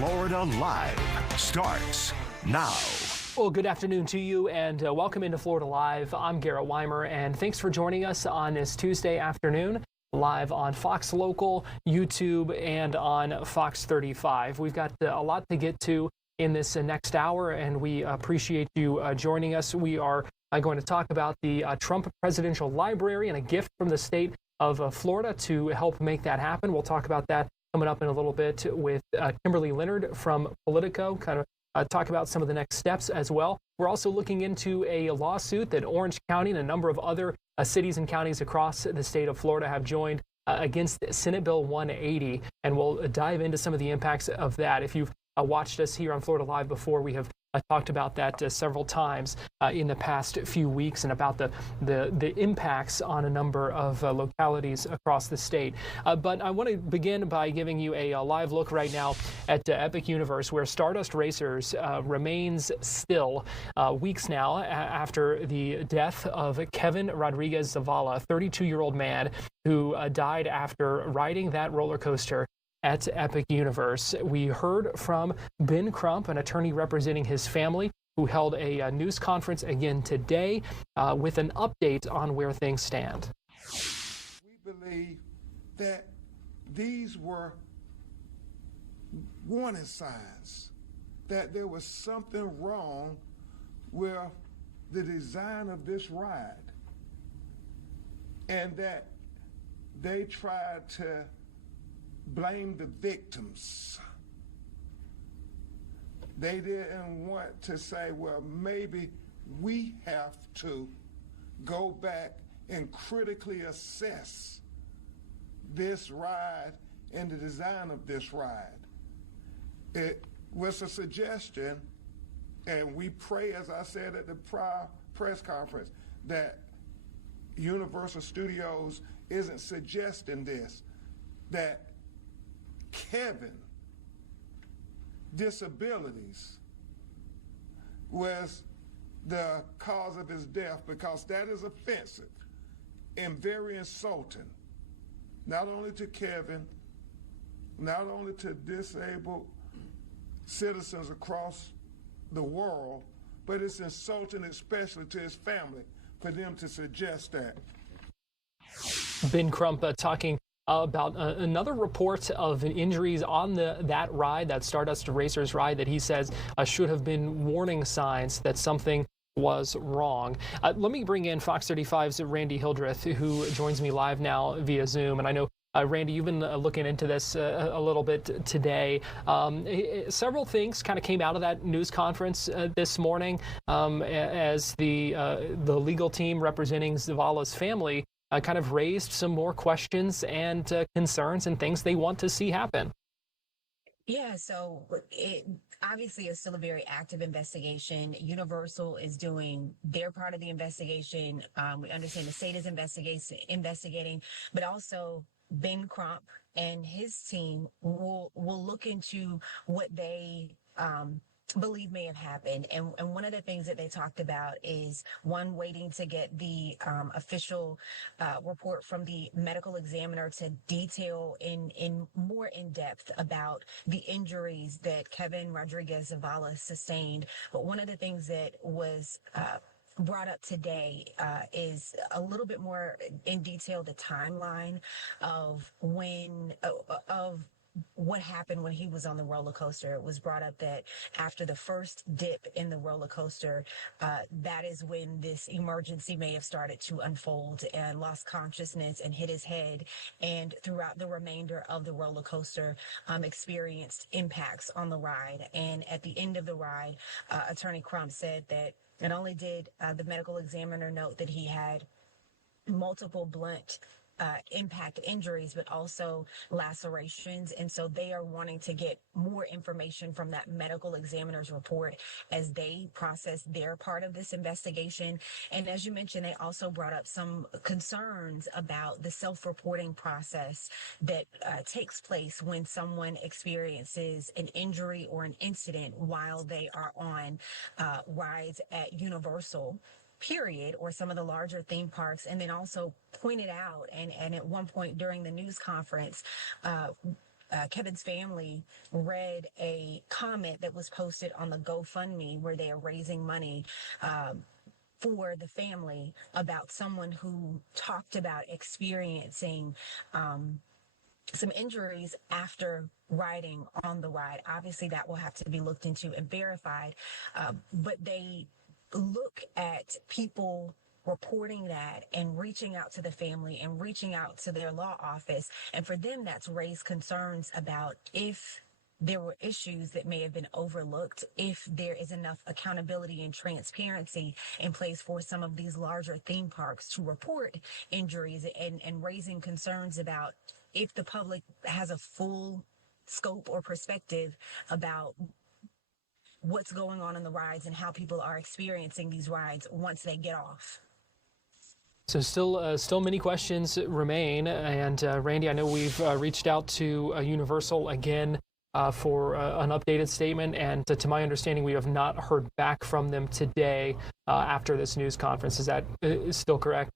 Florida Live starts now. Well, good afternoon to you and welcome into Florida Live. I'm Garrett Weimer, and thanks for joining us on this Tuesday afternoon, live on Fox Local, YouTube, and on Fox 35. We've got a lot to get to in this next hour, and we appreciate you joining us. We are going to talk about the Trump Presidential Library and a gift from the state of Florida to help make that happen. We'll talk about that coming up in a little bit with Kimberly Leonard from Politico, kind of talk about some of the next steps as well. We're also looking into a lawsuit that Orange County and a number of other cities and counties across the state of Florida have joined against Senate Bill 180, and we'll dive into some of the impacts of that. If you've watched us here on Florida Live before, we have talked about that several times in the past few weeks and about the impacts on a number of localities across the state. But I want to begin by giving you a live look right now at Epic Universe, where Stardust Racers remains still weeks now after the death of Kevin Rodriguez Zavala, a 32-year-old man who died after riding that roller coaster at Epic Universe. We heard from Ben Crump, an attorney representing his family, who held a news conference again today with an update on where things stand. We believe that these were warning signs that there was something wrong with the design of this ride, and that they tried to blame the victims. They didn't want to say, well, maybe we have to go back and critically assess this ride and the design of this ride. It was a suggestion, and we pray, as I said at the prior press conference, that Universal Studios isn't suggesting this, that Kevin disabilities was the cause of his death, because that is offensive and very insulting, not only to Kevin, not only to disabled citizens across the world, but it's insulting especially to his family for them to suggest that. Ben Crump talking about another report of injuries on that ride, that Stardust Racers ride, that he says should have been warning signs that something was wrong. Let me bring in Fox 35's Randy Hildreth, who joins me live now via Zoom. And I know, Randy, you've been looking into this a little bit today. Several things kind of came out of that news conference this morning as the legal team representing Zavala's family kind of raised some more questions and concerns and things they want to see happen. Yeah, so it obviously is still a very active investigation. Universal is doing their part of the investigation. We understand the state is investigating, but also Ben Crump and his team will look into what they believe may have happened. And one of the things that they talked about is, one, waiting to get the official report from the medical examiner to detail in more in depth about the injuries that Kevin Rodriguez Zavala sustained. But one of the things that was brought up today is a little bit more in detail the timeline of what happened when he was on the roller coaster. It was brought up that after the first dip in the roller coaster, that is when this emergency may have started to unfold, and lost consciousness and hit his head, and throughout the remainder of the roller coaster experienced impacts on the ride. And at the end of the ride, Attorney Crump said that not only did the medical examiner note that he had multiple blunt impact injuries, but also lacerations. And so they are wanting to get more information from that medical examiner's report as they process their part of this investigation. And as you mentioned, they also brought up some concerns about the self-reporting process that takes place when someone experiences an injury or an incident while they are on rides at Universal, period, or some of the larger theme parks. And then also pointed out, and at one point during the news conference, Kevin's family read a comment that was posted on the GoFundMe where they are raising money for the family about someone who talked about experiencing some injuries after riding on the ride. Obviously, that will have to be looked into and verified, but they look at people reporting that and reaching out to the family and reaching out to their law office. And for them, that's raised concerns about if there were issues that may have been overlooked, if there is enough accountability and transparency in place for some of these larger theme parks to report injuries, and raising concerns about if the public has a full scope or perspective about what's going on in the rides and how people are experiencing these rides once they get off. So still many questions remain. And Randy, I know we've reached out to Universal again for an updated statement. And to my understanding, we have not heard back from them today after this news conference. Is that still correct?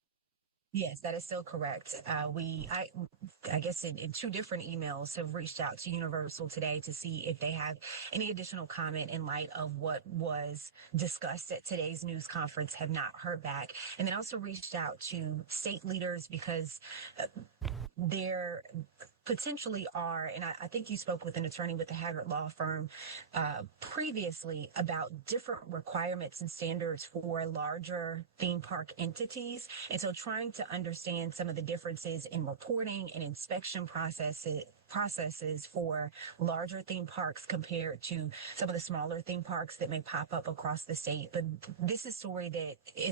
Yes, that is still correct. I guess in two different emails have reached out to Universal today to see if they have any additional comment in light of what was discussed at today's news conference. Have not heard back. And then also reached out to state leaders because there potentially are, and I think you spoke with an attorney with the Haggard Law Firm previously about different requirements and standards for larger theme park entities. And so trying to understand some of the differences in reporting and inspection processes for larger theme parks compared to some of the smaller theme parks that may pop up across the state. But this is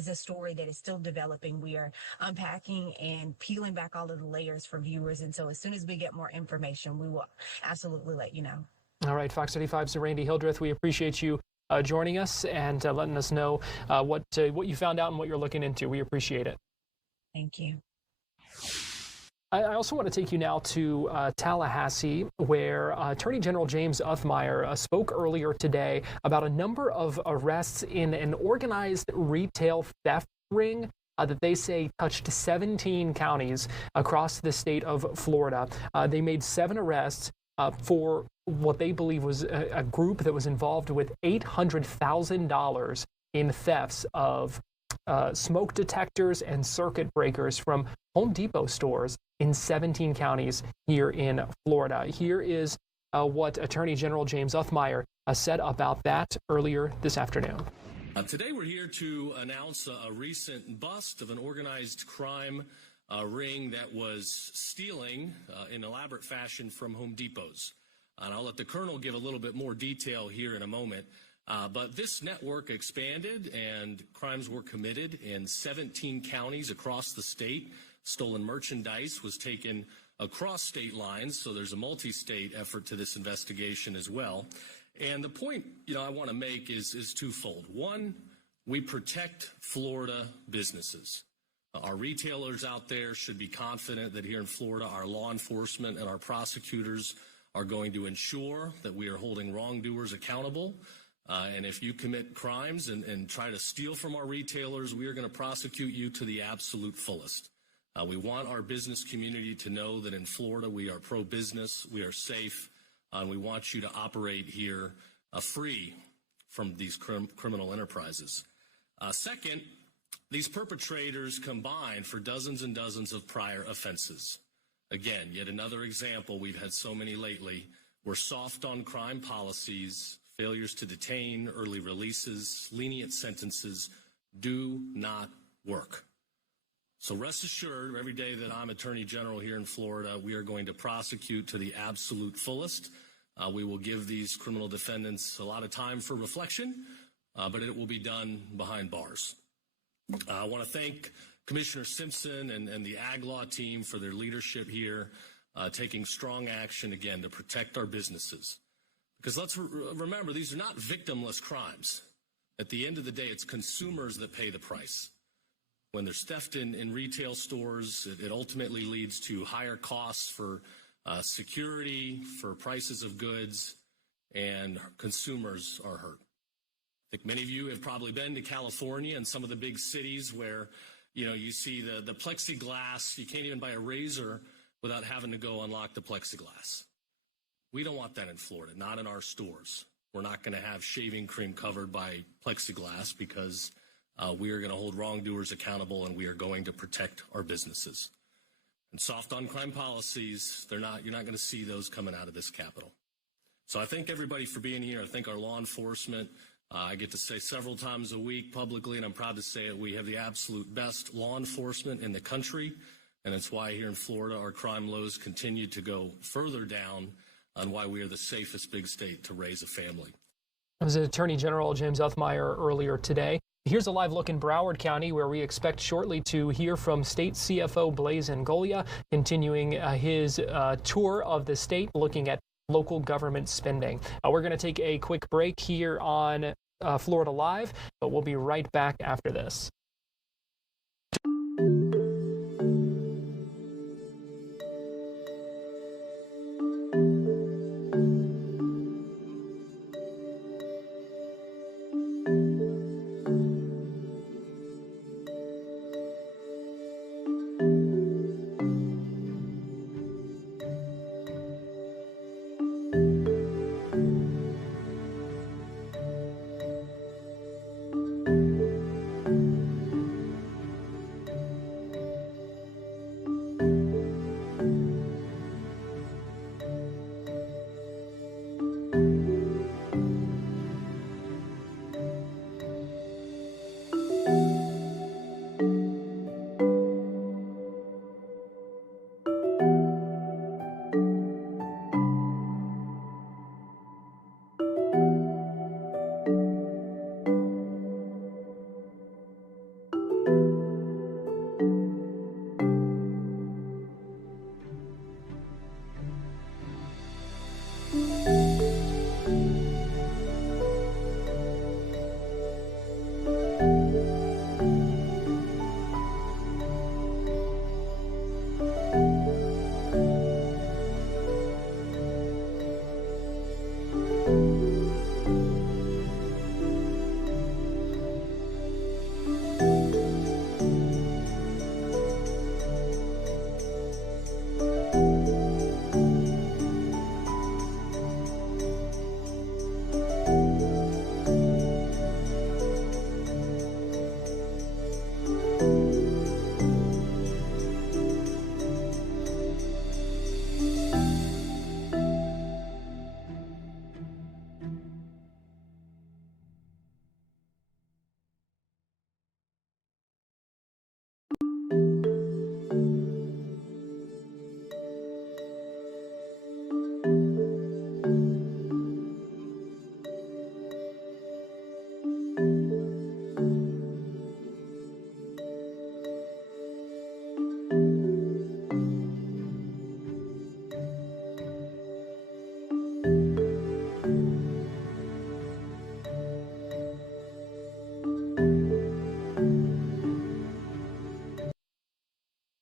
a story that is still developing. We are unpacking and peeling back all of the layers for viewers. And so as soon as we get more information, we will absolutely let you know. All right, Fox 35's Randy Hildreth, we appreciate you joining us and letting us know what you found out and what you're looking into. We appreciate it. Thank you. I also want to take you now to Tallahassee, where Attorney General James Uthmire spoke earlier today about a number of arrests in an organized retail theft ring that they say touched 17 counties across the state of Florida. They made 7 arrests for what they believe was a group that was involved with $800,000 in thefts of smoke detectors and circuit breakers from Home Depot stores in 17 counties here in Florida. Here is what Attorney General James Uthmire said about that earlier this afternoon. Today we're here to announce a recent bust of an organized crime ring that was stealing in elaborate fashion from Home Depots. And I'll let the Colonel give a little bit more detail here in a moment. But this network expanded and crimes were committed in 17 counties across the state. Stolen merchandise was taken across state lines, so there's a multi-state effort to this investigation as well. And the point, I want to make is twofold. One, we protect Florida businesses. Our retailers out there should be confident that here in Florida, our law enforcement and our prosecutors are going to ensure that we are holding wrongdoers accountable. And if you commit crimes and try to steal from our retailers, we are going to prosecute you to the absolute fullest. We want our business community to know that in Florida we are pro-business, we are safe, and we want you to operate here free from these criminal enterprises. Second, these perpetrators combined for dozens and dozens of prior offenses. Again, yet another example, we've had so many lately. We're soft on crime policies, failures to detain, early releases, lenient sentences do not work. So rest assured, every day that I'm Attorney General here in Florida, we are going to prosecute to the absolute fullest. We will give these criminal defendants a lot of time for reflection, but it will be done behind bars. I want to thank Commissioner Simpson and the Ag Law team for their leadership here, taking strong action, again, to protect our businesses. Because let's remember, these are not victimless crimes. At the end of the day, it's consumers that pay the price. When there's theft in retail stores, it ultimately leads to higher costs for security, for prices of goods, and consumers are hurt. I think many of you have probably been to California and some of the big cities where, you see the plexiglass. You can't even buy a razor without having to go unlock the plexiglass. We don't want that in Florida, not in our stores. We're not going to have shaving cream covered by plexiglass because we are going to hold wrongdoers accountable, and we are going to protect our businesses. And soft on crime policies, you're not going to see those coming out of this Capitol. So I thank everybody for being here. I thank our law enforcement. I get to say several times a week publicly, and I'm proud to say it, we have the absolute best law enforcement in the country. And it's why here in Florida, our crime lows continue to go further down, on why we are the safest big state to raise a family. That was Attorney General James Uthmeyer earlier today. Here's a live look in Broward County, where we expect shortly to hear from State CFO Blaise Ngolia, continuing his tour of the state, looking at local government spending. We're going to take a quick break here on Florida Live, but we'll be right back after this.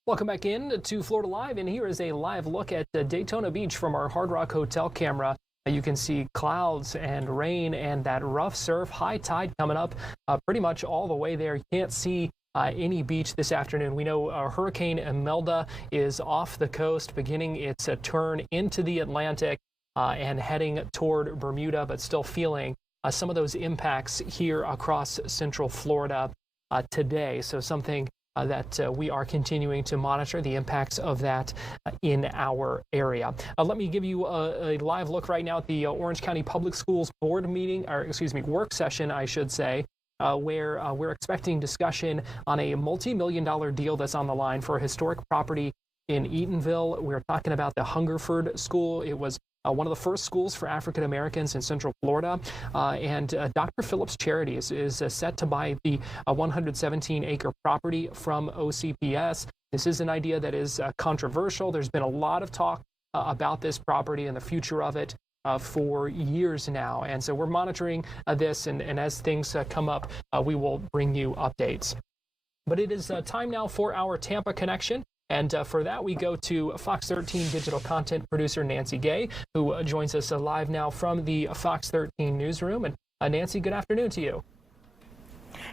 Welcome back in to Florida Live, and here is a live look at Daytona Beach from our Hard Rock Hotel camera. You can see clouds and rain and that rough surf, high tide coming up pretty much all the way there. You can't see any beach this afternoon. We know Hurricane Imelda is off the coast, beginning its turn into the Atlantic and heading toward Bermuda, but still feeling some of those impacts here across Central Florida today. So something that we are continuing to monitor the impacts of that in our area. Let me give you a live look right now at the Orange County Public Schools board meeting, or excuse me, work session, I should say, where we're expecting discussion on a multi-million-dollar deal that's on the line for a historic property in Eatonville. We're talking about the Hungerford School. It was one of the first schools for African Americans in Central Florida, and Dr. Phillips Charities is set to buy the 117-acre property from OCPS. This is an idea that is controversial. There's been a lot of talk about this property and the future of it for years now, and so we're monitoring this, and as things come up, we will bring you updates. But it is time now for our Tampa Connection. And for that, we go to Fox 13 digital content producer Nancy Gay, who joins us live now from the Fox 13 newsroom. And Nancy, good afternoon to you.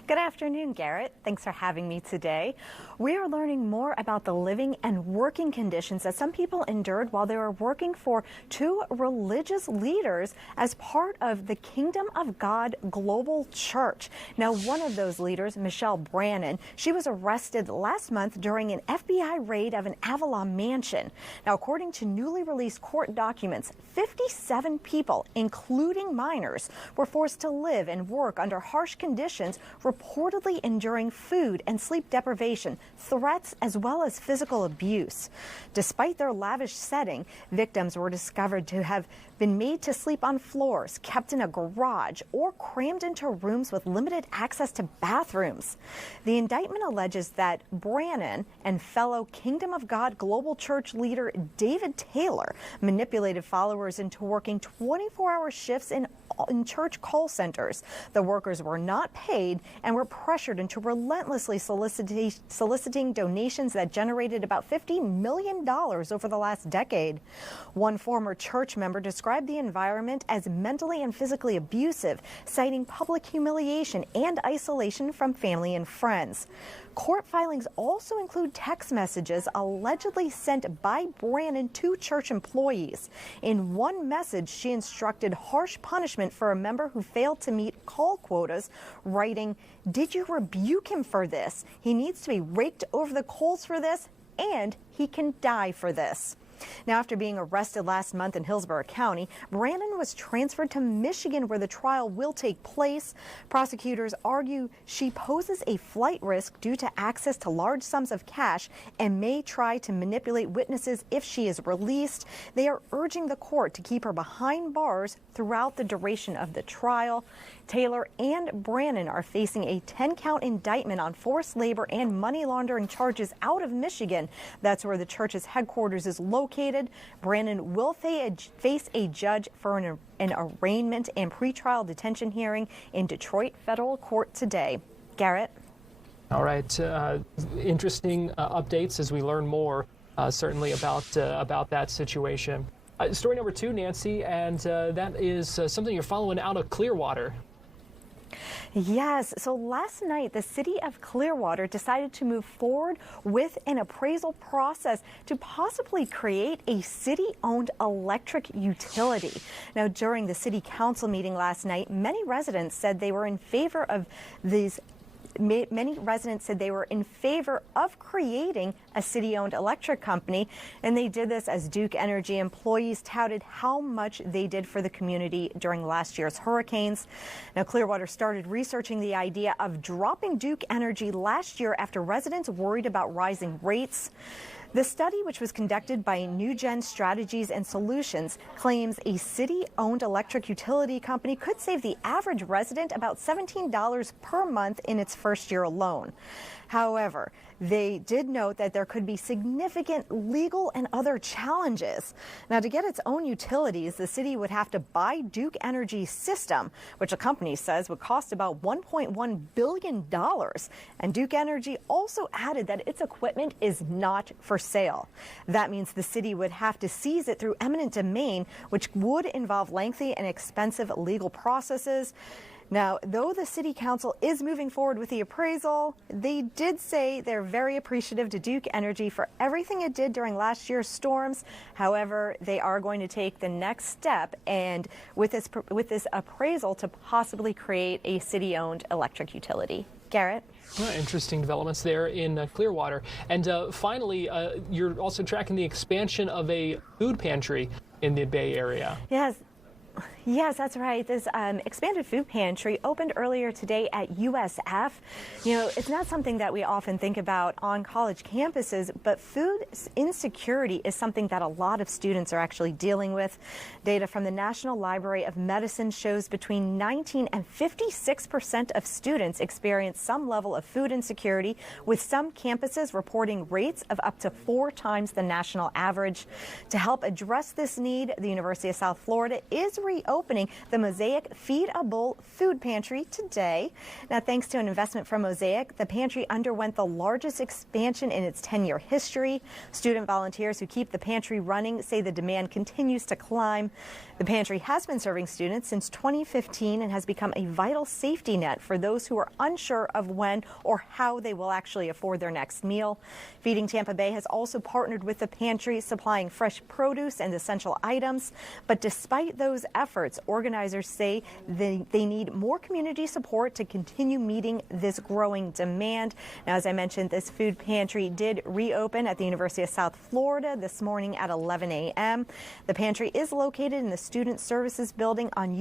Good afternoon, Garrett. Thanks for having me today. We are learning more about the living and working conditions that some people endured while they were working for two religious leaders as part of the Kingdom of God Global Church. Now, one of those leaders, Michelle Brannon, she was arrested last month during an FBI raid of an Avalon mansion. Now, according to newly released court documents, 57 people, including minors, were forced to live and work under harsh conditions, reportedly enduring food and sleep deprivation, threats, as well as physical abuse. Despite their lavish setting, victims were discovered to have been made to sleep on floors, kept in a garage, or crammed into rooms with limited access to bathrooms. The indictment alleges that Brannon and fellow Kingdom of God Global Church leader David Taylor manipulated followers into working 24-hour shifts in church call centers. The workers were not paid and were pressured into relentlessly soliciting donations that generated about $50 million over the last decade. One former church member described the environment as mentally and physically abusive, citing public humiliation and isolation from family and friends. Court filings also include text messages allegedly sent by Brannon to church employees. In one message, she instructed harsh punishment for a member who failed to meet call quotas, writing, "Did you rebuke him for this? He needs to be raked over the coals for this, and he can die for this." Now, after being arrested last month in Hillsborough County, Brannon was transferred to Michigan, where the trial will take place. Prosecutors argue she poses a flight risk due to access to large sums of cash and may try to manipulate witnesses if she is released. They are urging the court to keep her behind bars throughout the duration of the trial. Taylor and Brannon are facing a 10-count indictment on forced labor and money laundering charges out of Michigan. That's where the church's headquarters is located. Brannon will face a judge for an arraignment and pretrial detention hearing in Detroit federal court today. Garrett? All right. Interesting updates as we learn more, certainly about that situation. Story number 2, Nancy, and that is something you're following out of Clearwater. Yes. So last night, the city of Clearwater decided to move forward with an appraisal process to possibly create a city-owned electric utility. Now, during the city council meeting last night, many residents said they were in favor of creating a city-owned electric company, and they did this as Duke Energy employees touted how much they did for the community during last year's hurricanes. Now, Clearwater started researching the idea of dropping Duke Energy last year after residents worried about rising rates. The study, which was conducted by New Gen Strategies and Solutions, claims a city-owned electric utility company could save the average resident about $17 per month in its first year alone. However, they did note that there could be significant legal and other challenges. Now, to get its own utilities, the city would have to buy Duke Energy's system, which the company says would cost about $1.1 billion. And Duke Energy also added that its equipment is not for sale. That means the city would have to seize it through eminent domain, which would involve lengthy and expensive legal processes. Now, though the city council is moving forward with the appraisal, they did say they're very appreciative to Duke Energy for everything it did during last year's storms. However, they are going to take the next step and with this appraisal to possibly create a city-owned electric utility. Garrett? Interesting developments there in Clearwater. And finally, you're also tracking the expansion of a food pantry in the Bay Area. Yes, that's right. This expanded food pantry opened earlier today at USF. You know, it's not something that we often think about on college campuses, but food insecurity is something that a lot of students are actually dealing with. Data from the National Library of Medicine shows between 19 and 56% of students experience some level of food insecurity, with some campuses reporting rates of up to 4 times the national average. To help address this need, the University of South Florida is reopening opening the Mosaic Feed a Bowl food pantry today. Now, thanks to an investment from Mosaic, the pantry underwent the largest expansion in its 10-year history. Student volunteers who keep the pantry running say the demand continues to climb. The pantry has been serving students since 2015 and has become a vital safety net for those who are unsure of when or how they will actually afford their next meal. Feeding Tampa Bay has also partnered with the pantry, supplying fresh produce and essential items. But despite those efforts, organizers say they need more community support to continue meeting this growing demand. Now, as I mentioned, this food pantry did reopen at the University of South Florida this morning at 11 a.m. The pantry is located in the Student Services Building on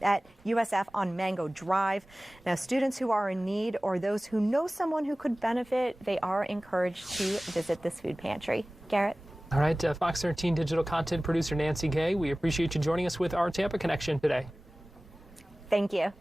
at USF on Mango Drive. Now, students who are in need or those who know someone who could benefit, they are encouraged to visit this food pantry. Garrett? All right, Fox 13 digital content producer Nancy Gay, we appreciate you joining us with our Tampa Connection today. Thank you. I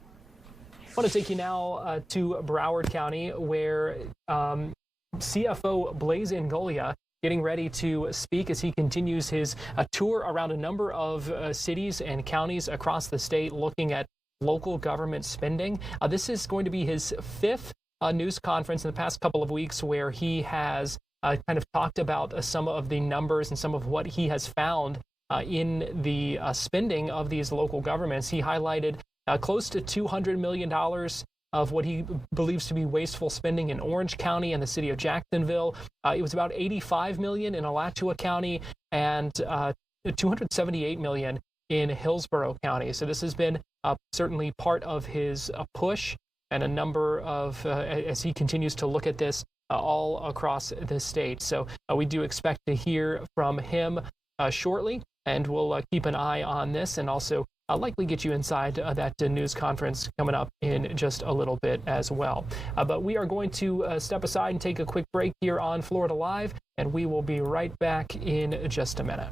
want to take you now to Broward County, where CFO Blaise Ingoglia getting ready to speak as he continues his tour around a number of cities and counties across the state looking at local government spending. This is going to be his fifth news conference in the past couple of weeks where he has kind of talked about some of the numbers and some of what he has found in the spending of these local governments. He highlighted close to $200 million of what he believes to be wasteful spending in Orange County and the city of Jacksonville. It was about $85 million in Alachua County and $278 million in Hillsborough County. So this has been certainly part of his push and a number of, as he continues to look at this all across the state. So we do expect to hear from him shortly, and we'll keep an eye on this and also likely get you inside that news conference coming up in just a little bit as well. But we are going to step aside and take a quick break here on Florida Live, and we will be right back in just a minute.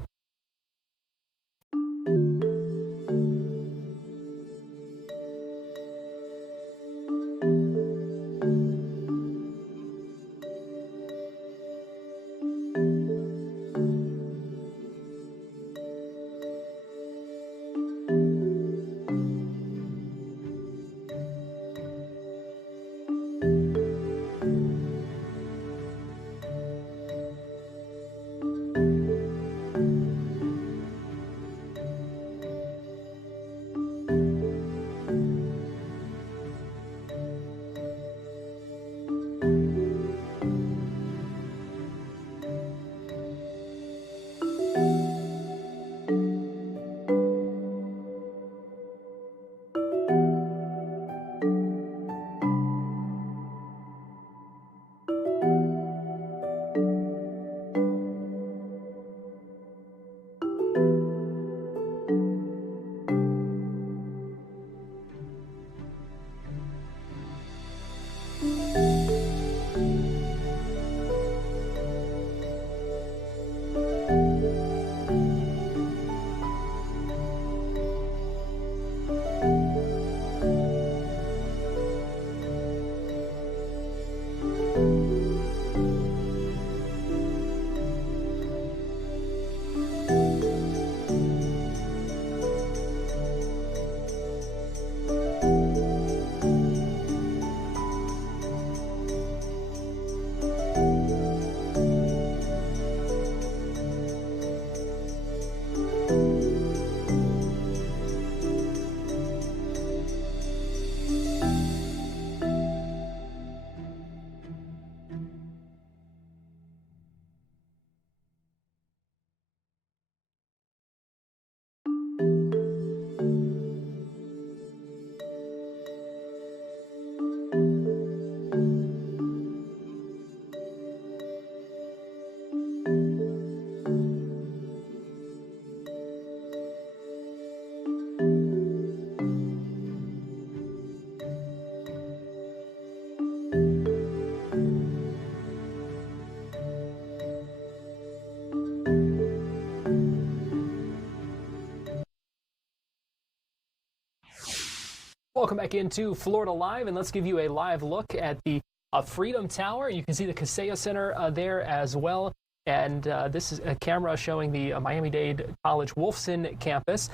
Welcome back into Florida Live, and let's give you a live look at the Freedom Tower. You can see the Kaseya Center there as well. And this is a camera showing the Miami-Dade College Wolfson campus.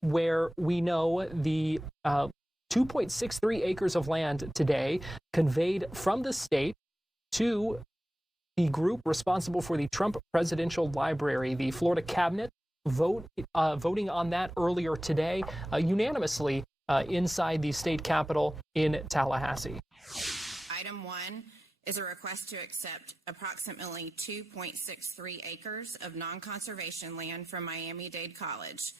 where we know the 2.63 acres of land today conveyed from the state to the group responsible for the Trump Presidential Library. The Florida cabinet voting on that earlier today unanimously inside the state capitol in Tallahassee. Item 1 is a request to accept approximately 2.63 acres of non-conservation land from Miami-Dade College,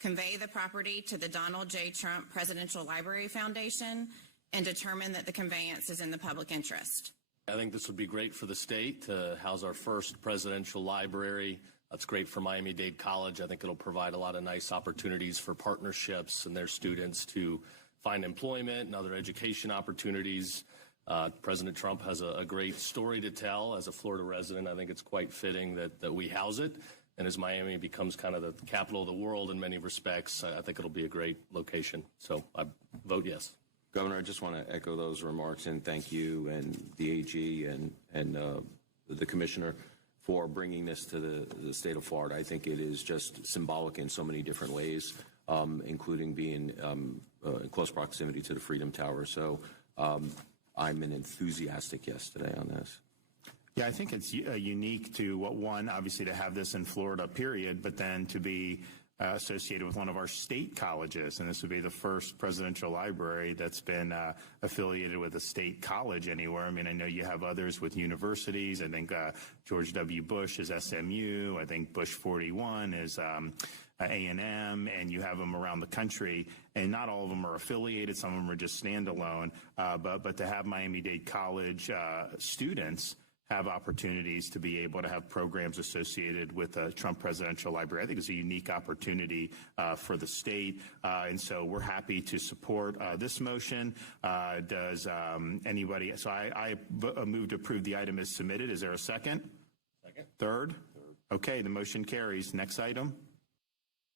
convey the property to the Donald J. Trump Presidential Library Foundation, and determine that the conveyance is in the public interest. I think this would be great for the state to house our first presidential library. That's great for Miami-Dade College. I think it'll provide a lot of nice opportunities for partnerships and their students to find employment and other education opportunities. President Trump has a great story to tell. As a Florida resident, I think it's quite fitting that we house it. And as Miami becomes kind of the capital of the world in many respects, I think it'll be a great location. So I vote yes. Governor, I just want to echo those remarks and thank you and the AG and the commissioner for bringing this to the state of Florida. I think it is just symbolic in so many different ways, including being in close proximity to the Freedom Tower. So I'm an enthusiastic yes today on this. Yeah, I think it's unique to one, obviously to have this in Florida, period, but then to be associated with one of our state colleges, and this would be the first presidential library that's been affiliated with a state college anywhere. I mean, I know you have others with universities. I think George W. Bush is SMU. I think Bush 41 is A&M, and you have them around the country, and not all of them are affiliated. Some of them are just standalone. But to have Miami-Dade College students have opportunities to be able to have programs associated with the Trump Presidential Library, I think is a unique opportunity for the state. And so we're happy to support this motion. Does anybody, so I move to approve the item as submitted. Is there a second? Second. Third? Okay, the motion carries. Next item.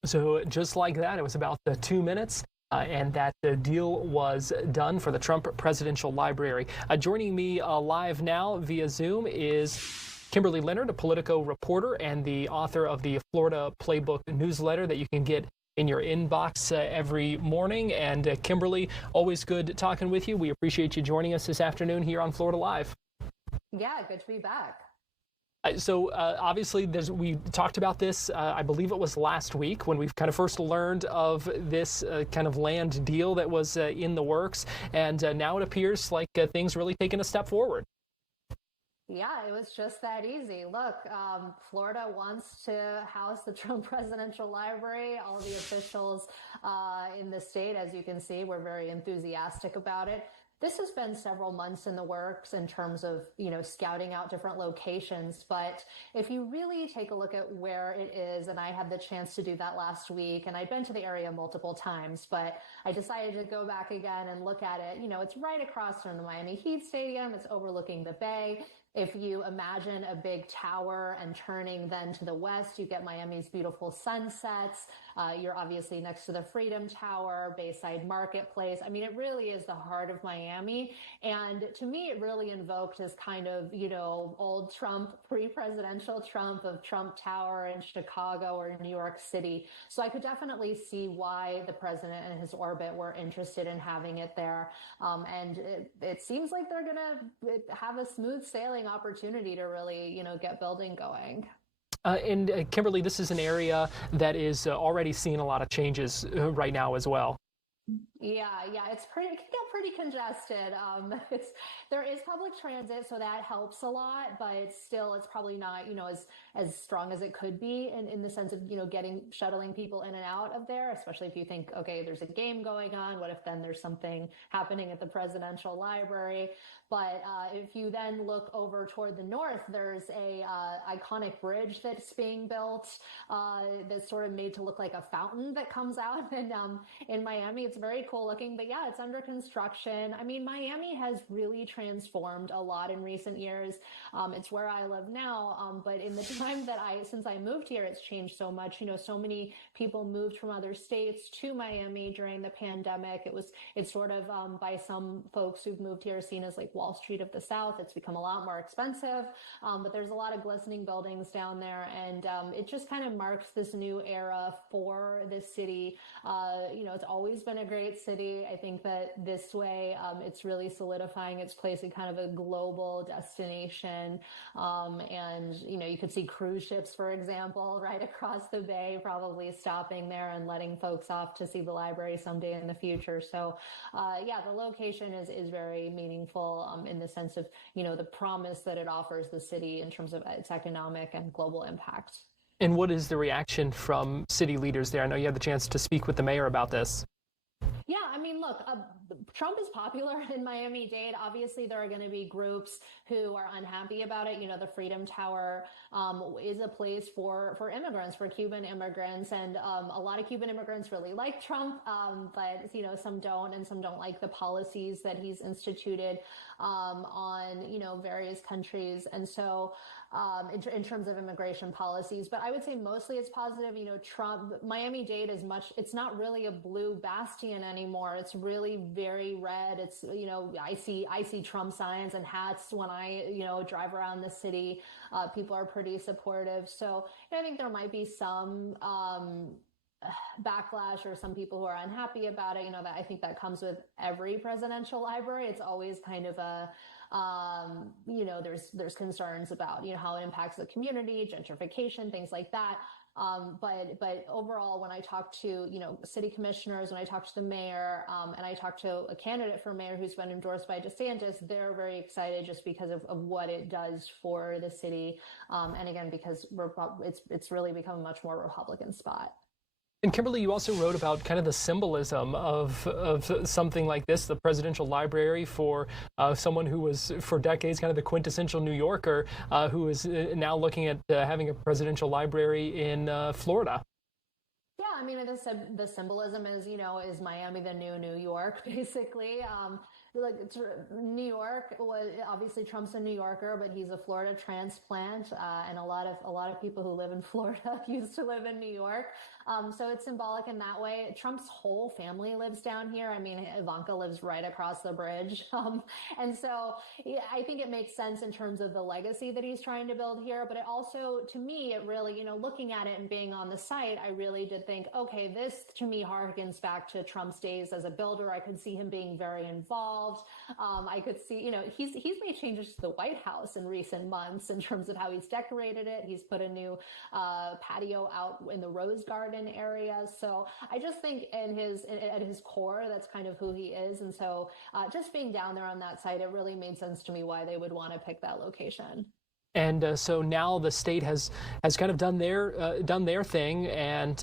So just like that, it was about 2 minutes. And that deal was done for the Trump Presidential Library. Joining me live now via Zoom is Kimberly Leonard, a Politico reporter and the author of the Florida Playbook newsletter that you can get in your inbox every morning. And Kimberly, always good talking with you. We appreciate you joining us this afternoon here on Florida Live. Yeah, good to be back. So obviously, we talked about this, I believe it was last week when we kind of first learned of this kind of land deal that was in the works. And now it appears like things really taking a step forward. Yeah, it was just that easy. Look, Florida wants to house the Trump Presidential Library. All the officials in the state, as you can see, were very enthusiastic about it. This has been several months in the works in terms of, scouting out different locations. But if you really take a look at where it is, and I had the chance to do that last week, and I'd been to the area multiple times, but I decided to go back again and look at it. It's right across from the Miami Heat Stadium. It's overlooking the bay. If you imagine a big tower and turning then to the west, you get Miami's beautiful sunsets. You're obviously next to the Freedom Tower, Bayside Marketplace. I mean, it really is the heart of Miami. And to me, it really invoked this kind of, old Trump, pre-presidential Trump of Trump Tower in Chicago or New York City. So I could definitely see why the president and his orbit were interested in having it there. And it seems like they're going to have a smooth sailing opportunity to really, get building going. And Kimberly, this is an area that is already seeing a lot of changes right now as well. Yeah, it can get pretty congested. There is public transit, so that helps a lot, but it's probably not, as strong as it could be in the sense of, shuttling people in and out of there, especially if you think, okay, there's a game going on. What if then there's something happening at the presidential library? But if you then look over toward the north, there's a iconic bridge that's being built that's sort of made to look like a fountain that comes out. And in Miami, it's very cool looking, but yeah, it's under construction. I mean, Miami has really transformed a lot in recent years. It's where I live now, but in the time that since I moved here, it's changed so much. So many people moved from other states to Miami during the pandemic. It's sort of by some folks who've moved here seen as like Wall Street of the South. It's become a lot more expensive, but there's a lot of glistening buildings down there, and it just kind of marks this new era for this city. It's always been a great city. I think that this way, it's really solidifying its place in kind of a global destination. And you could see cruise ships, for example, right across the bay, probably stopping there and letting folks off to see the library someday in the future. So, the location is very meaningful in the sense of, the promise that it offers the city in terms of its economic and global impact. And what is the reaction from city leaders there? I know you had the chance to speak with the mayor about this. Yeah, I mean, look, Trump is popular in Miami-Dade. Obviously, there are going to be groups who are unhappy about it. The Freedom Tower is a place for immigrants, for Cuban immigrants. And a lot of Cuban immigrants really like Trump, but, some don't, and some don't like the policies that he's instituted on, various countries. And so in terms of immigration policies, but I would say mostly it's positive. Trump, Miami-Dade it's not really a blue bastion anymore. It's really very red. It's, I see Trump signs and hats when I, drive around the city. People are pretty supportive. So I think there might be some, backlash or some people who are unhappy about it. That I think that comes with every presidential library. It's always kind of a, there's concerns about, how it impacts the community, gentrification, things like that. But overall, when I talk to, city commissioners, when I talk to the mayor, and I talk to a candidate for mayor who's been endorsed by DeSantis, they're very excited just because of what it does for the city. And again, because it's really become a much more Republican spot. And Kimberly, you also wrote about kind of the symbolism of something like this, the presidential library, for someone who was for decades kind of the quintessential New Yorker, who is now looking at having a presidential library in Florida. Yeah, I mean, the symbolism is Miami the new New York, basically. New York was obviously Trump's a New Yorker, but he's a Florida transplant, and a lot of people who live in Florida used to live in New York. So it's symbolic in that way. Trump's whole family lives down here. I mean, Ivanka lives right across the bridge. And so I think it makes sense in terms of the legacy that he's trying to build here. But it also, to me, it really, looking at it and being on the site, I really did think, okay, this to me harkens back to Trump's days as a builder. I could see him being very involved. I could see, he's made changes to the White House in recent months in terms of how he's decorated it. He's put a new patio out in the Rose Garden area. So I just think at his core, that's kind of who he is. And so just being down there on that site, it really made sense to me why they would want to pick that location. And so now the state has kind of done their thing, and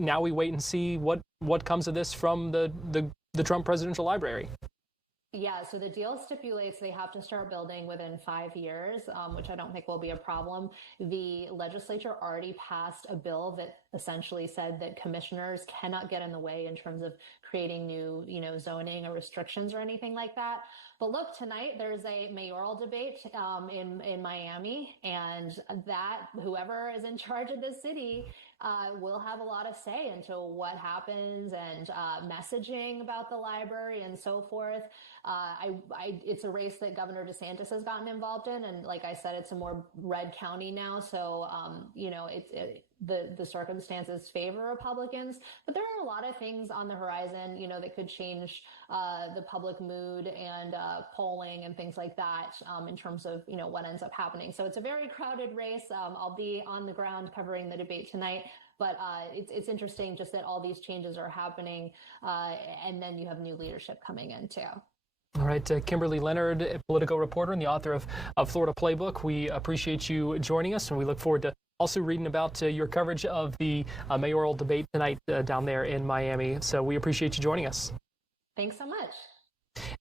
now we wait and see what comes of this from the Trump Presidential Library. Yeah, so the deal stipulates they have to start building within 5 years, which I don't think will be a problem. The legislature already passed a bill that essentially said that commissioners cannot get in the way in terms of creating new, zoning or restrictions or anything like that. But look, tonight there's a mayoral debate in Miami, and that whoever is in charge of the city will have a lot of say into what happens and messaging about the library and so forth. It's a race that Governor DeSantis has gotten involved in, and like I said, it's a more red county now, so the circumstances favor Republicans. But there are a lot of things on the horizon, that could change the public mood and polling and things like that in terms of what ends up happening. So it's a very crowded race. I'll be on the ground covering the debate tonight. But it's interesting just that all these changes are happening, and then you have new leadership coming in too. All right, Kimberly Leonard, a Politico reporter and the author of Florida Playbook. We appreciate you joining us, and we look forward to also reading about your coverage of the mayoral debate tonight down there in Miami. So we appreciate you joining us. Thanks so much.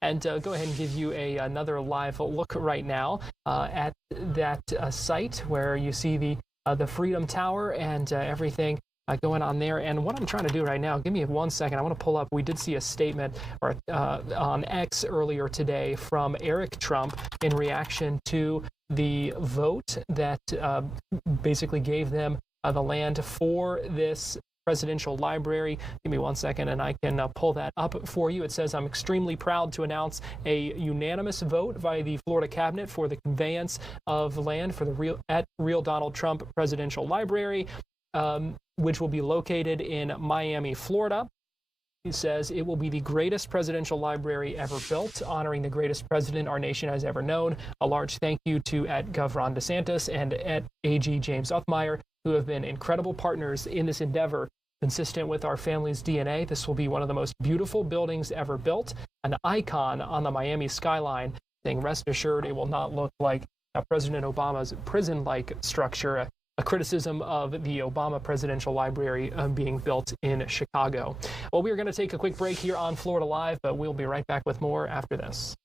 And go ahead and give you another live look right now at that site where you see the Freedom Tower and everything going on there. And what I'm trying to do right now, give me 1 second. I want to pull up. We did see a statement on X earlier today from Eric Trump in reaction to the vote that basically gave them the land for this presidential library. Give me 1 second and I can pull that up for you. It says, I'm extremely proud to announce a unanimous vote by the Florida cabinet for the conveyance of land for the real Donald Trump Presidential Library, which will be located in Miami, Florida. He says it will be the greatest presidential library ever built, honoring the greatest president our nation has ever known. A large thank you to @Gov. Ron DeSantis and @AG James Uthmeyer, who have been incredible partners in this endeavor. Consistent with our family's DNA, this will be one of the most beautiful buildings ever built, an icon on the Miami skyline, saying rest assured it will not look like President Obama's prison-like structure, a criticism of the Obama Presidential Library being built in Chicago. Well, we are going to take a quick break here on Florida Live, but we'll be right back with more after this.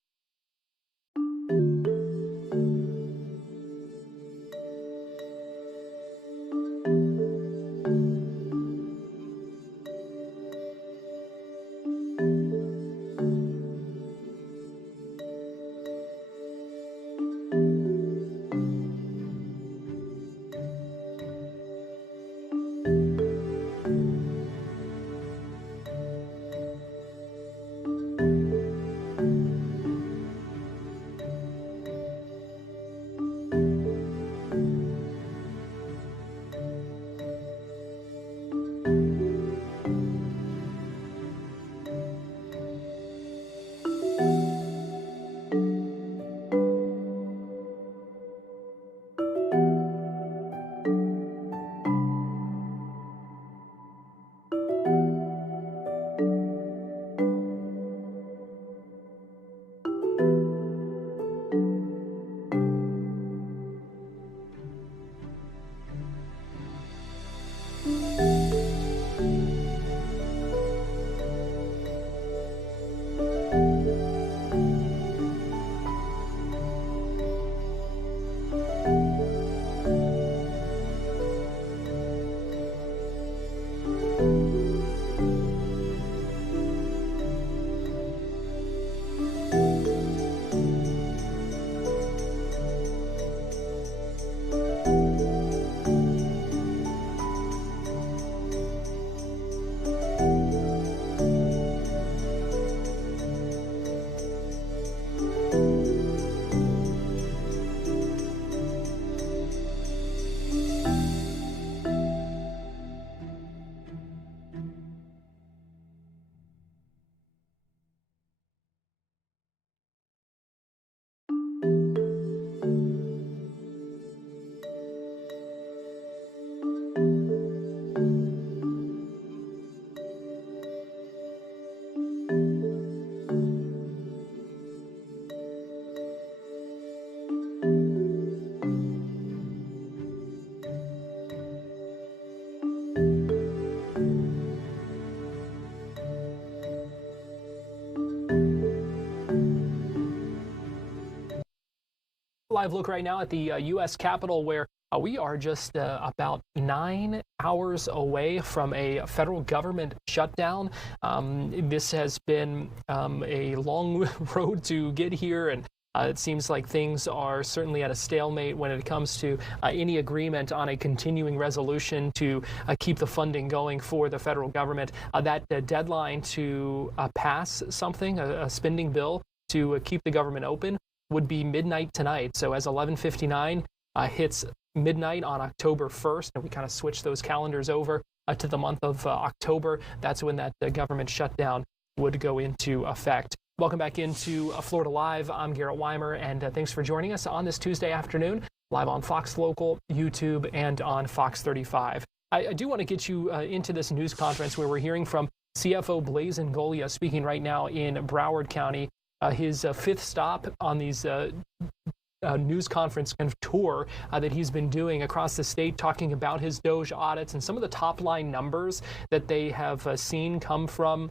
Live look right now at the U.S. Capitol, where we are just about 9 hours away from a federal government shutdown. This has been a long road to get here, and it seems like things are certainly at a stalemate when it comes to any agreement on a continuing resolution to keep the funding going for the federal government. That deadline to pass something, a spending bill to keep the government open, would be midnight tonight. So as 11:59 hits midnight on October 1st, and we kind of switch those calendars over to the month of October, that's when that government shutdown would go into effect. Welcome back into Florida Live. I'm Garrett Weimer, and thanks for joining us on this Tuesday afternoon, live on Fox Local, YouTube, and on Fox 35. I do want to get you into this news conference where we're hearing from CFO Blazin Golia, speaking right now in Broward County. His fifth stop on these news conference kind of tour that he's been doing across the state, talking about his DOGE audits and some of the top line numbers that they have seen come from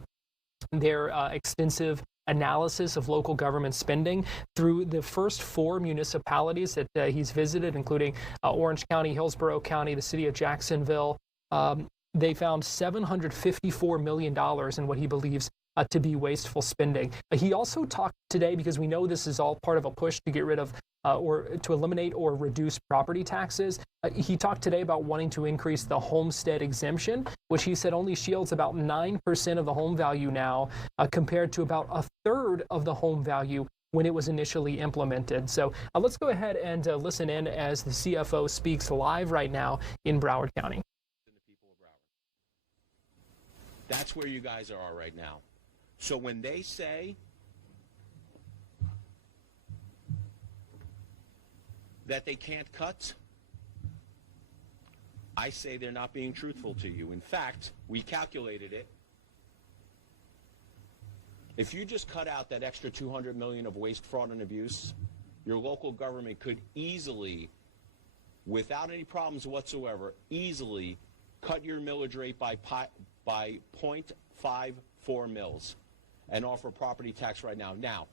their extensive analysis of local government spending through the first 4 municipalities that he's visited, including Orange County, Hillsborough County, the city of Jacksonville, they found $754 million in what he believes to be wasteful spending. He also talked today, because we know this is all part of a push to get rid of or to eliminate or reduce property taxes. He talked today about wanting to increase the homestead exemption, which he said only shields about 9% of the home value now, compared to about a third of the home value when it was initially implemented. So let's go ahead and listen in as the CFO speaks live right now in Broward County. That's where you guys are right now. So when they say that they can't cut, I say they're not being truthful to you. In fact, we calculated it. If you just cut out that extra $200 million of waste, fraud, and abuse, your local government could easily, without any problems whatsoever, easily cut your millage rate by 0.54 mils and offer property tax right now. Now,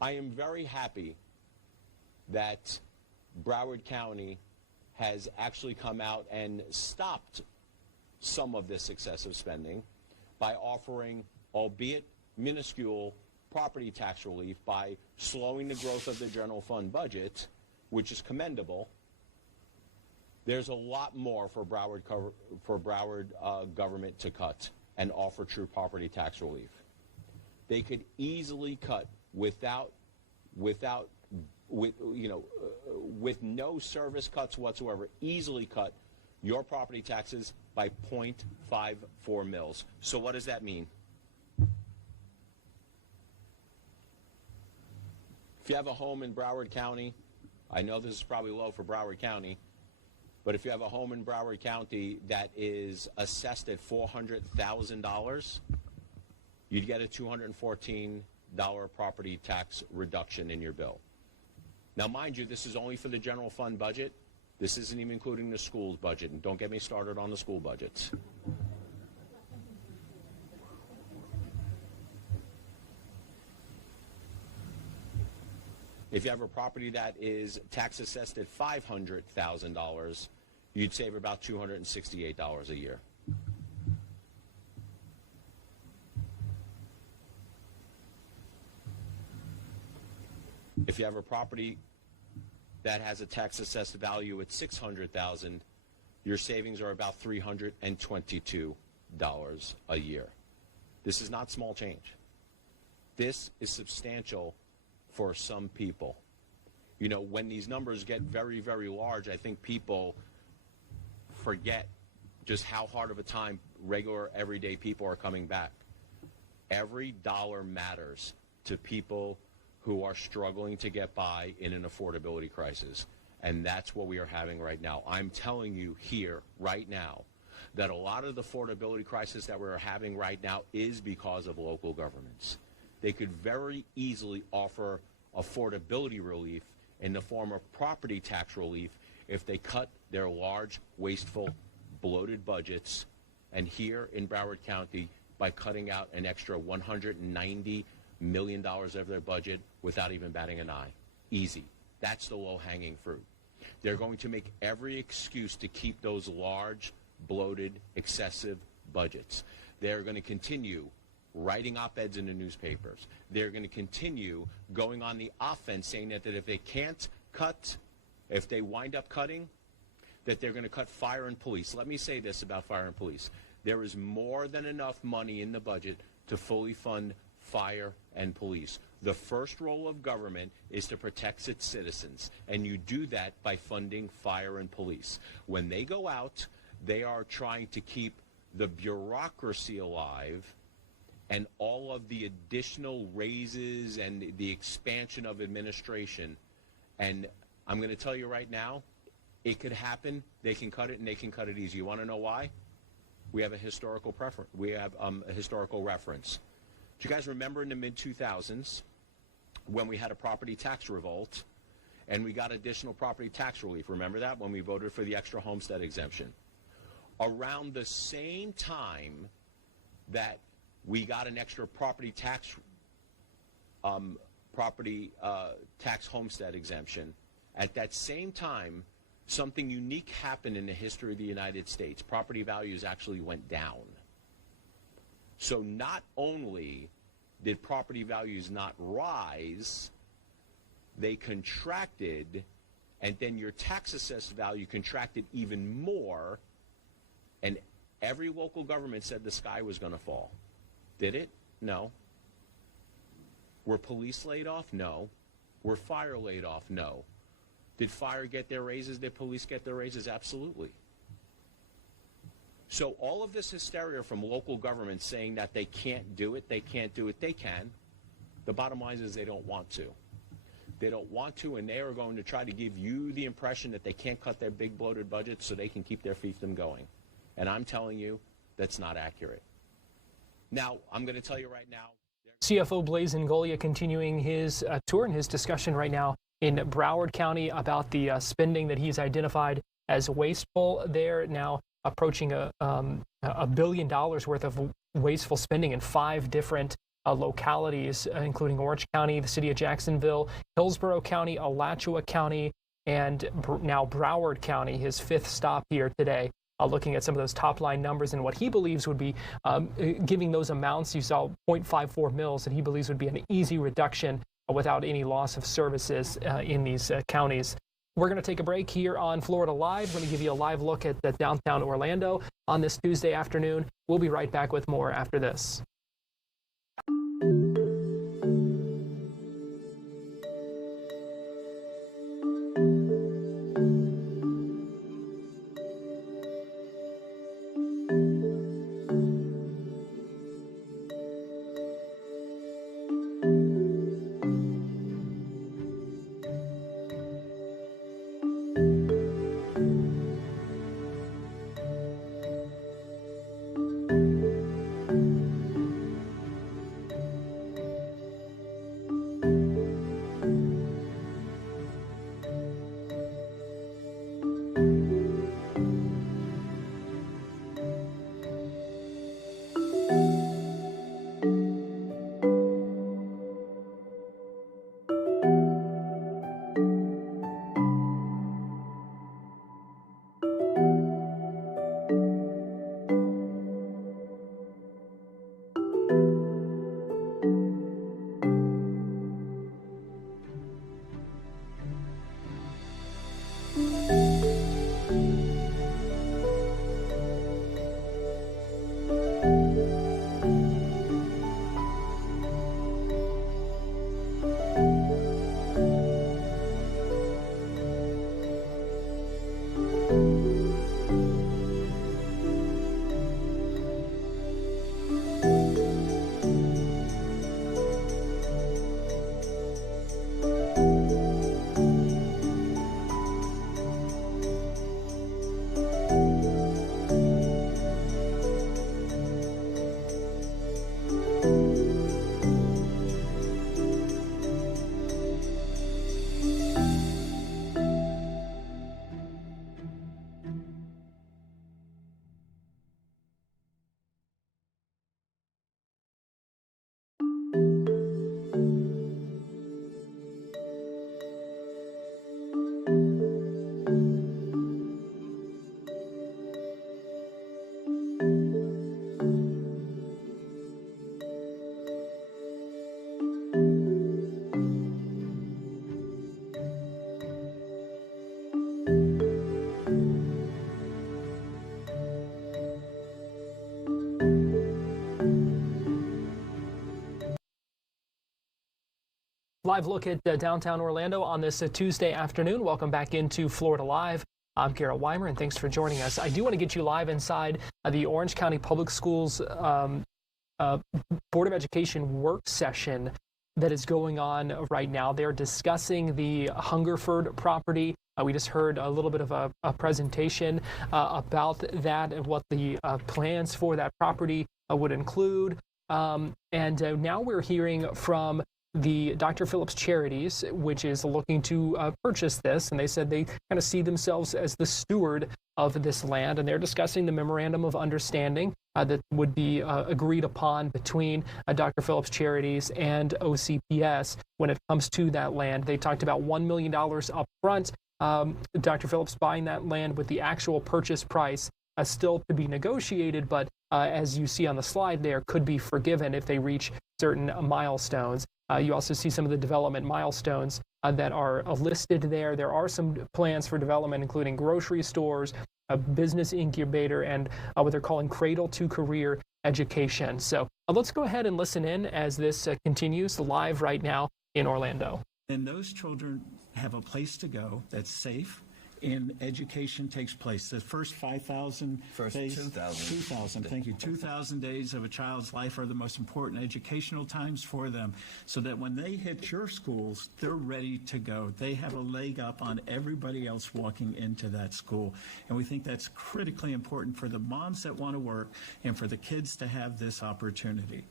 I am very happy that Broward County has actually come out and stopped some of this excessive spending by offering, albeit minuscule, property tax relief by slowing the growth of the general fund budget, which is commendable. There's a lot more for Broward government to cut and offer true property tax relief. They could easily cut with no service cuts whatsoever, easily cut your property taxes by 0.54 mils. So what does that mean? If you have a home in Broward County, I know this is probably low for Broward County, but if you have a home in Broward County that is assessed at $400,000, you'd get a $214 property tax reduction in your bill. Now, mind you, this is only for the general fund budget. This isn't even including the school's budget, and don't get me started on the school budgets. If you have a property that is tax assessed at $500,000, you'd save about $268 a year. If you have a property that has a tax assessed value at $600,000, your savings are about $322 a year. This is not small change. This is substantial for some people. You know, when these numbers get very, very large, I think people forget just how hard of a time regular, everyday people are coming back. Every dollar matters to people who are struggling to get by in an affordability crisis. And that's what we are having right now. I'm telling you here, right now, that a lot of the affordability crisis that we're having right now is because of local governments. They could very easily offer affordability relief in the form of property tax relief if they cut their large, wasteful, bloated budgets, and here in Broward County, by cutting out an extra $190 million of their budget without even batting an eye. Easy. That's the low-hanging fruit. They're going to make every excuse to keep those large, bloated, excessive budgets. They're going to continue writing op-eds in the newspapers. They're going to continue going on the offense, saying that if they can't cut, if they wind up cutting, that they're going to cut fire and police. Let me say this about fire and police. There is more than enough money in the budget to fully fund fire and police. The first role of government is to protect its citizens, and you do that by funding fire and police. When they go out, they are trying to keep the bureaucracy alive and all of the additional raises and the expansion of administration. And I'm going to tell you right now, it could happen. They can cut it, and they can cut it easy. You want to know why? We have a historical preference. We have a historical reference. Do you guys remember in the mid-2000s when we had a property tax revolt and we got additional property tax relief? Remember that, when we voted for the extra homestead exemption? Around the same time that we got an extra property tax homestead exemption, at that same time, something unique happened in the history of the United States. Property values actually went down. So not only did property values not rise, they contracted, and then your tax assessed value contracted even more, and every local government said the sky was going to fall. Did it? No. Were police laid off? No. Were fire laid off? No. Did fire get their raises? Did police get their raises? Absolutely. So all of this hysteria from local governments saying that they can't do it, they can't do it, they can. The bottom line is they don't want to. They don't want to, and they are going to try to give you the impression that they can't cut their big bloated budgets so they can keep their fiefdom going. And I'm telling you, that's not accurate. Now, I'm going to tell you right now. CFO Blaise Ngolea continuing his tour and his discussion right now in Broward County about the spending that he's identified as wasteful there, now approaching $1 billion worth of wasteful spending in 5 different localities, including Orange County, the city of Jacksonville, Hillsborough County, Alachua County, and now Broward County, his 5th stop here today. Looking at some of those top line numbers and what he believes would be giving those amounts. You saw 0.54 mils that he believes would be an easy reduction without any loss of services in these counties. We're going to take a break here on Florida Live. Let me give you a live look at downtown Orlando on this Tuesday afternoon. We'll be right back with more after this. Live look at downtown Orlando on this Tuesday afternoon. Welcome back into Florida Live. I'm Garrett Weimer, and thanks for joining us. I do want to get you live inside the Orange County Public Schools Board of Education work session that is going on right now. They're discussing the Hungerford property. We just heard a little bit of a presentation about that and what the plans for that property would include. And now we're hearing from the Dr. Phillips Charities, which is looking to purchase this, and they said they kind of see themselves as the steward of this land, and they're discussing the memorandum of understanding that would be agreed upon between Dr. Phillips Charities and OCPS when it comes to that land. They talked about $1 million up front Dr. Phillips buying that land with the actual purchase price still to be negotiated, but as you see on the slide there, could be forgiven if they reach certain milestones. You also see some of the development milestones that are listed there. There are some plans for development, including grocery stores, a business incubator, and what they're calling cradle to career education. So let's go ahead and listen in as this continues live right now in Orlando. And those children have a place to go that's safe, and education takes place. The first 5,000 days, 2,000, thank you. 2,000 days of a child's life are the most important educational times for them, so that when they hit your schools, they're ready to go. They have a leg up on everybody else walking into that school. And we think that's critically important for the moms that want to work and for the kids to have this opportunity.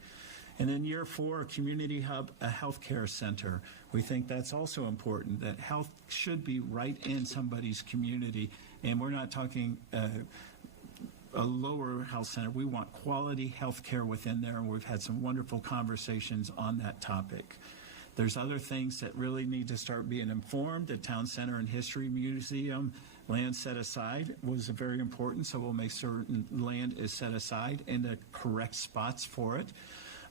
And then year 4, a community hub, a healthcare center. We think that's also important, that health should be right in somebody's community. And we're not talking a lower health center. We want quality health care within there, and we've had some wonderful conversations on that topic. There's other things that really need to start being informed. The Town Center and History Museum, land set aside was very important, so we'll make certain land is set aside in the correct spots for it.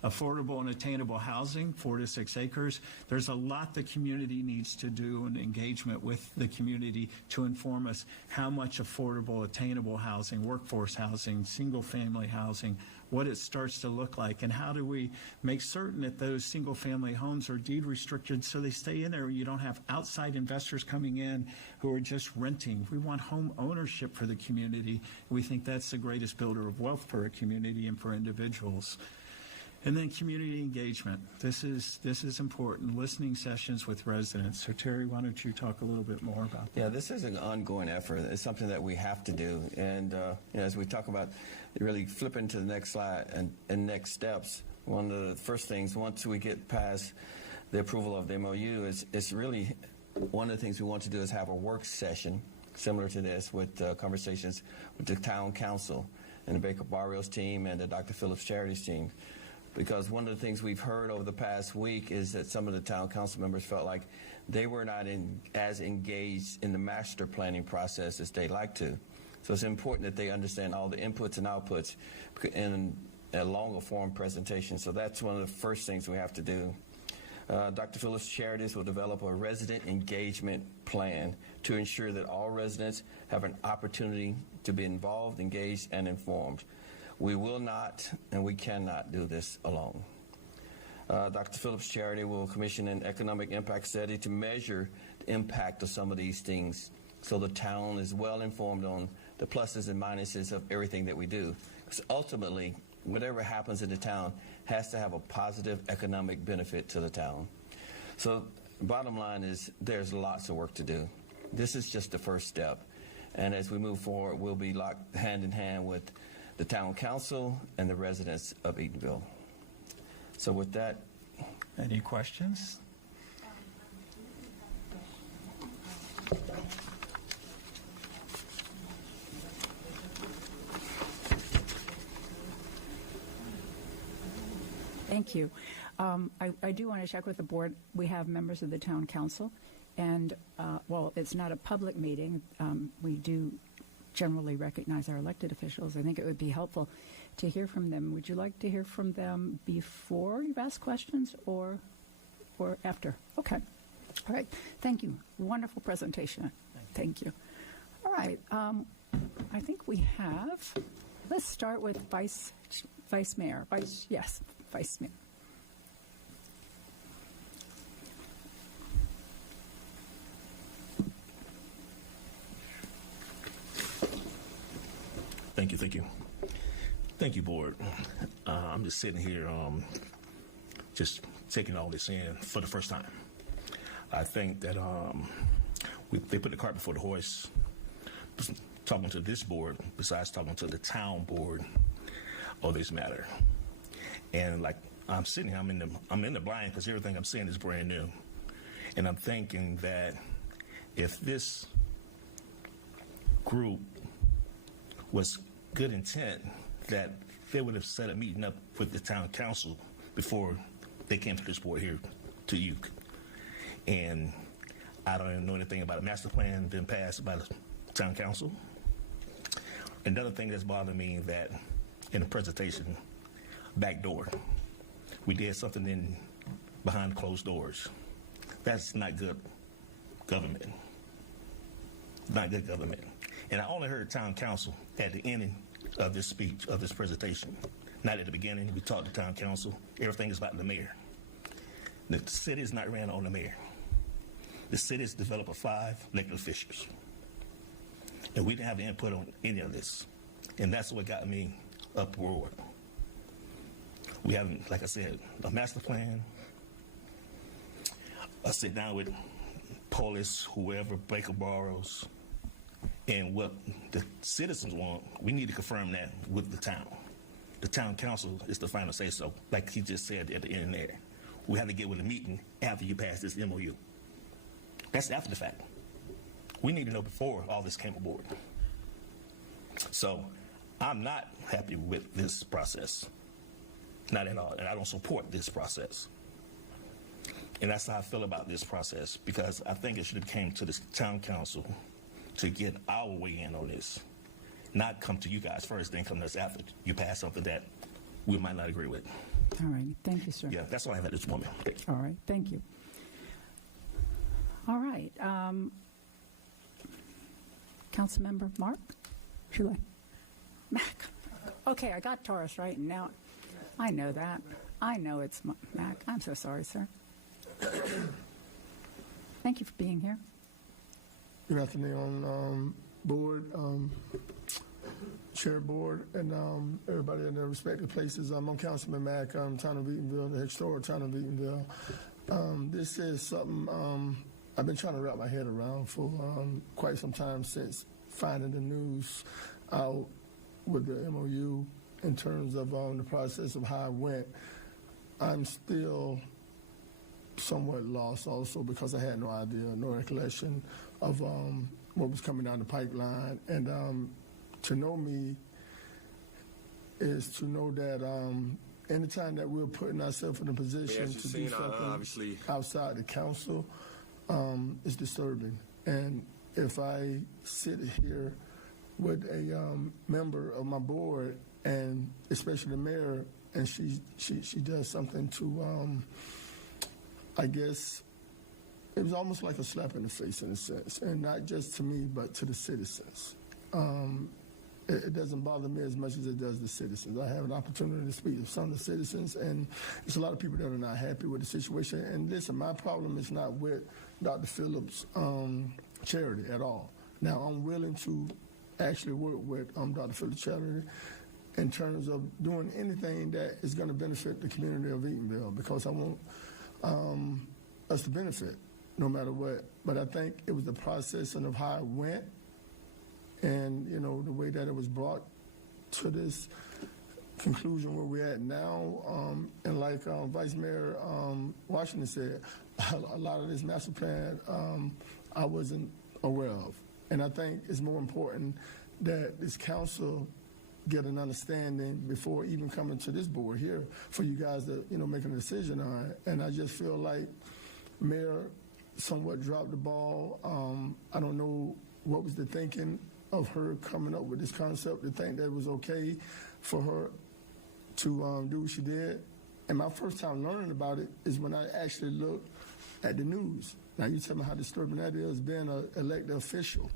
Affordable and attainable housing, 4 to 6 acres. There's a lot the community needs to do in engagement with the community to inform us how much affordable, attainable housing, workforce housing, single-family housing, what it starts to look like, and how do we make certain that those single-family homes are deed restricted so they stay in there. You don't have outside investors coming in who are just renting. We want home ownership for the community. We think that's the greatest builder of wealth for a community and for individuals. And then community engagement. This is important. Listening sessions with residents. So Terry, why don't you talk a little bit more about that? Yeah, this is an ongoing effort. It's something that we have to do. And as we talk about really flipping to the next slide and next steps, one of the first things once we get past the approval of the MOU is really one of the things we want to do is have a work session similar to this with conversations with the town council and the Baker Barrios team and the Dr. Phillips Charities team. Because one of the things we've heard over the past week is that some of the town council members felt like they were not as engaged in the master planning process as they'd like to. So it's important that they understand all the inputs and outputs in a longer form presentation. So that's one of the first things we have to do. Dr. Phillips Charities will develop a resident engagement plan to ensure that all residents have an opportunity to be involved, engaged, and informed. We will not and we cannot do this alone. Dr. Phillips Charity will commission an economic impact study to measure the impact of some of these things so the town is well informed on the pluses and minuses of everything that we do. Because ultimately, whatever happens in the town has to have a positive economic benefit to the town. So bottom line is there's lots of work to do. This is just the first step. And as we move forward, we'll be locked hand in hand with the town council and the residents of Eatonville. So with that. Any questions? Thank you. I do want to check with the board. We have members of the town council, and while it's not a public meeting, we do generally recognize our elected officials. I think it would be helpful to hear from them. Would you like to hear from them before you ask questions or after? Okay. All right. Thank you. Wonderful presentation. Thank you. All right. I think we have, let's start with Vice Mayor. Vice Mayor. Thank you, board. I'm just sitting here, just taking all this in for the first time. I think that they put the cart before the horse, talking to this board, besides talking to the town board of this matter. And like I'm sitting here, I'm in the blind because everything I'm saying is brand new. And I'm thinking that if this group was good intent, that they would have set a meeting up with the town council before they came to this board here to you. And I don't even know anything about a master plan been passed by the town council. Another thing that's bothering me that in the presentation, back door. We did something behind closed doors. That's not good government. Not good government. And I only heard town council at the ending of this speech, of this presentation. Not at the beginning. We talked to town council. Everything is about the mayor. The city is not ran on the mayor. The city is developed of 5 elected officials. And we didn't have input on any of this. And that's what got me uproar. We haven't, like I said, a master plan. I sit down with police, whoever, Baker Burrows, and what the citizens want. We need to confirm that with the town. The town council is the final say so, like he just said at the end there. We have to get with a meeting after you pass this MOU. That's after the fact. We need to know before all this came aboard. So I'm not happy with this process. Not at all. And I don't support this process. And that's how I feel about this process, because I think it should have came to this town council to get our way in on this. Not come to you guys first, then come to us after you pass something that we might not agree with. All right. Thank you, sir. Yeah, that's all I have at this moment. Thank you. All right. Thank you. All right. Councilmember Mark? Should I? Mac. Okay, I got Taurus right, and now I know that. I know it's Mac. I'm so sorry, sir. Thank you for being here. Good afternoon, board, chair board, and everybody in their respective places. I'm Councilman Mack. I'm town of Eatonville, the historic town of Eatonville. This is something I've been trying to wrap my head around for quite some time since finding the news out with the MOU in terms of the process of how it went. I'm still somewhat lost also because I had no idea, no recollection of what was coming down the pipeline. And to know me is to know that anytime that we're putting ourselves in a position to do something outside the council is disturbing. And if I sit here with a member of my board, and especially the mayor, and she does something to, I guess, it was almost like a slap in the face in a sense, and not just to me, but to the citizens. It doesn't bother me as much as it does the citizens. I have an opportunity to speak to some of the citizens, and there's a lot of people that are not happy with the situation. And listen, my problem is not with Dr. Phillips' charity at all. Now, I'm willing to actually work with Dr. Phillips' charity in terms of doing anything that is going to benefit the community of Eatonville, because I want us to benefit no matter what. But I think it was the process and of how it went, and you know, the way that it was brought to this conclusion where we're at now. And like Vice Mayor Washington said, a lot of this master plan I wasn't aware of. And I think it's more important that this council get an understanding before even coming to this board here for you guys to, you know, make a decision on it. And I just feel like Mayor somewhat dropped the ball. I don't know what was the thinking of her coming up with this concept, to think that it was okay for her to do what she did. And my first time learning about it is when I actually looked at the news. Now, you tell me how disturbing that is, being an elected official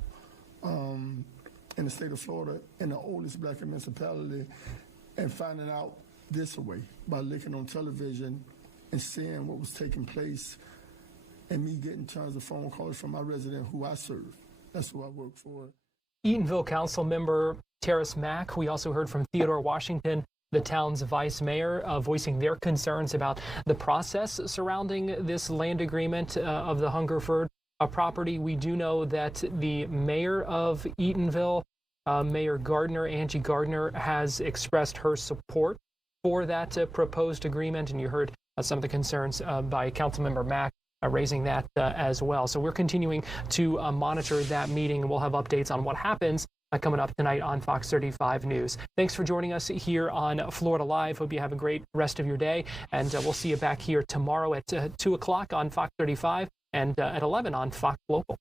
in the state of Florida, in the oldest black municipality, and finding out this way by looking on television and seeing what was taking place, and me getting tons of phone calls from my resident who I serve. That's who I work for. Eatonville Council Member Terrace Mack. We also heard from Theodore Washington, the town's vice mayor, voicing their concerns about the process surrounding this land agreement of the Hungerford property. We do know that the mayor of Eatonville, Mayor Gardner, Angie Gardner, has expressed her support for that proposed agreement, and you heard some of the concerns by Councilmember Mack raising that as well. So we're continuing to monitor that meeting, and we'll have updates on what happens coming up tonight on Fox 35 News. Thanks for joining us here on Florida Live. Hope you have a great rest of your day, and we'll see you back here tomorrow at 2 o'clock on Fox 35 and at 11 on Fox Local.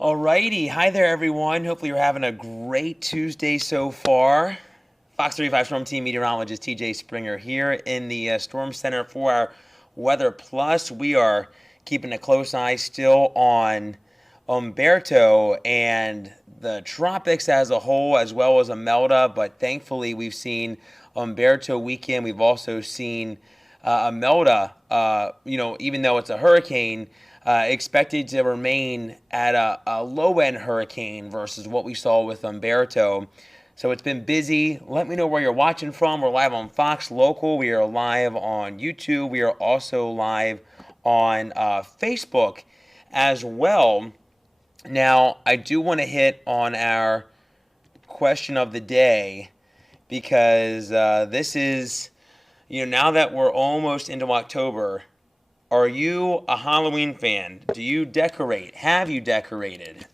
Alrighty, hi there everyone. Hopefully you're having a great Tuesday so far. Fox 35 Storm Team meteorologist TJ Springer here in the Storm Center for our Weather Plus. We are keeping a close eye still on Humberto and the tropics as a whole, as well as Imelda, but thankfully we've seen Humberto weekend. We've also seen Imelda, even though it's a hurricane, expected to remain at a low-end hurricane versus what we saw with Humberto. So it's been busy. Let me know where you're watching from. We're live on Fox Local. We are live on YouTube. We are also live on Facebook as well. Now, I do want to hit on our question of the day because this is, now that we're almost into October, are you a Halloween fan? Do you decorate? Have you decorated?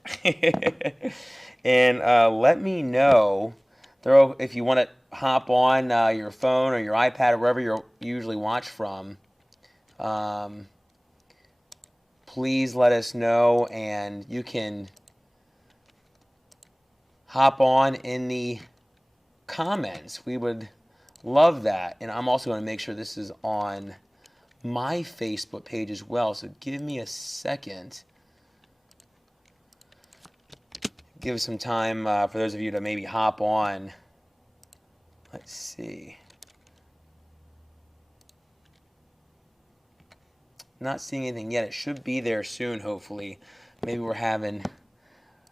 And let me know if you want to hop on your phone or your iPad or wherever you usually watch from. Please let us know, and you can hop on in the comments. We would love that. And I'm also going to make sure this is on my Facebook page as well, so give me a second. Give some time for those of you to maybe hop on. Let's see. Not seeing anything yet. It should be there soon, hopefully. Maybe we're having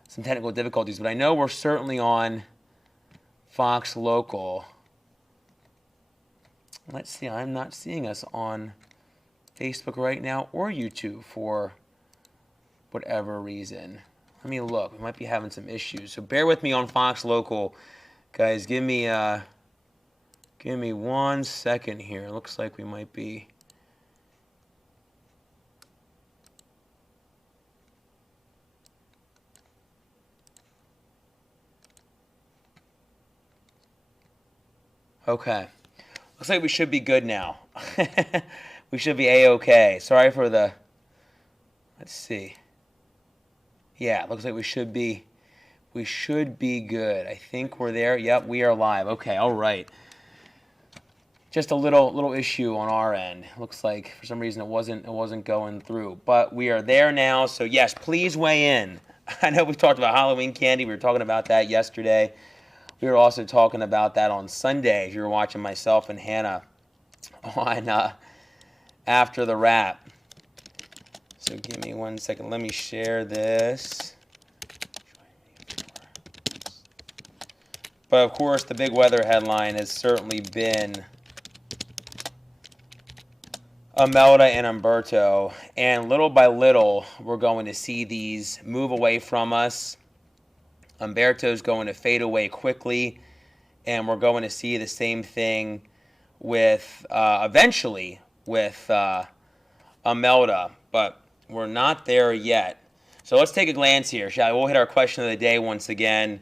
some technical difficulties, but I know we're certainly on Fox Local. Let's see. I'm not seeing us on Facebook right now or YouTube for whatever reason. Let me look. We might be having some issues. So bear with me on Fox Local. Guys, give me 1 second here. Looks like we might be okay. Looks like we should be good now. We should be A-okay. Sorry for the... Let's see. Yeah, looks like we should be good. I think we're there. Yep, we are live. Okay, all right. Just a little issue on our end. Looks like for some reason it wasn't going through. But we are there now. So yes, please weigh in. I know we talked about Halloween candy. We were talking about that yesterday. We were also talking about that on Sunday. If you were watching myself and Hannah on After the Wrap. So give me 1 second. Let me share this. But of course, the big weather headline has certainly been Imelda and Humberto. And little by little, we're going to see these move away from us. Humberto's going to fade away quickly. And we're going to see the same thing with, eventually, with Imelda. But we're not there yet. So let's take a glance here, shall we? We'll hit our question of the day once again.